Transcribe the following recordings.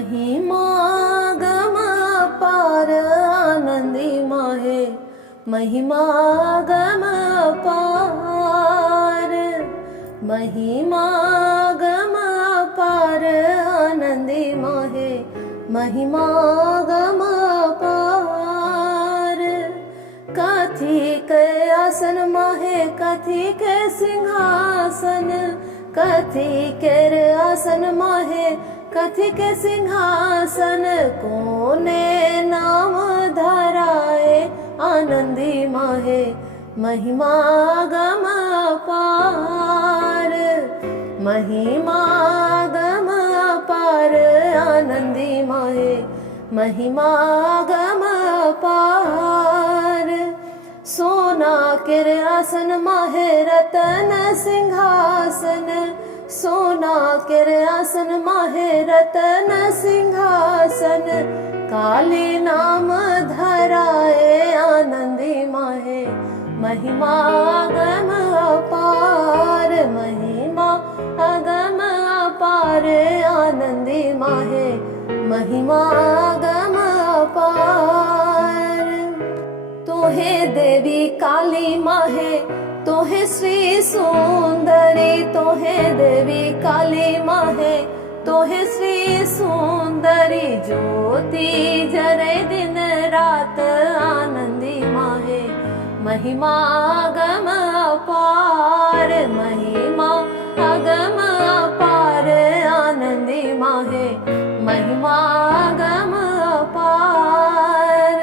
महिमा गम अपार आनंदी माहे, महिमा गम अपार, महिमा गम अपार आनंदी माहे, महिमा गम अपार। कथी के आसन माहे, कथी के सिंहासन, कथी के आसन माहे, कथी के सिंहासन, कोने नाम धराए आनंदी माहे, महिमा गम अपार, महिमा गम अपार आनंदी माहे, महिमा गम अपार। सोना के आसन माहे रतन सिंहासन, सोना के आसन माहे रतन सिंहासन, काली नाम धराए आनंदी माहे, महिमा गम अपार, महिमा अगम अपार आनंदी माहे, महिमा गम अपार। तोहे देवी काली माहे, तोहे श्री सुंदरी, तोहे देवी काली माहे, तोहे श्री सुंदरी, ज्योति जरे दिन रात आनंदी माहे, महिमा गम अपार, महिमा अगम अपार आनंदी माहे, महिमा गम अपार।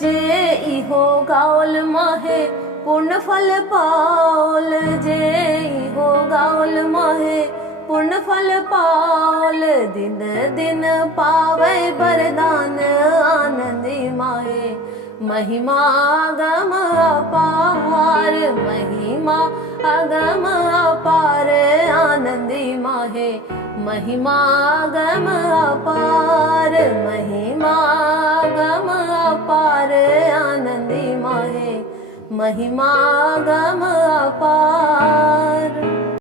जे इहो गावल माहे पूर्ण फल पावल, जे इहो गावल माहे पूर्ण फल पावल, दिन दिन पावे वरदान आनंदी माहे, महिमा गम अपार, महिमा अगम अपार आनंदी माहे, महिमा गम अपार, महिमा गम अपार आनंदी माहे, महिमा गम अपार।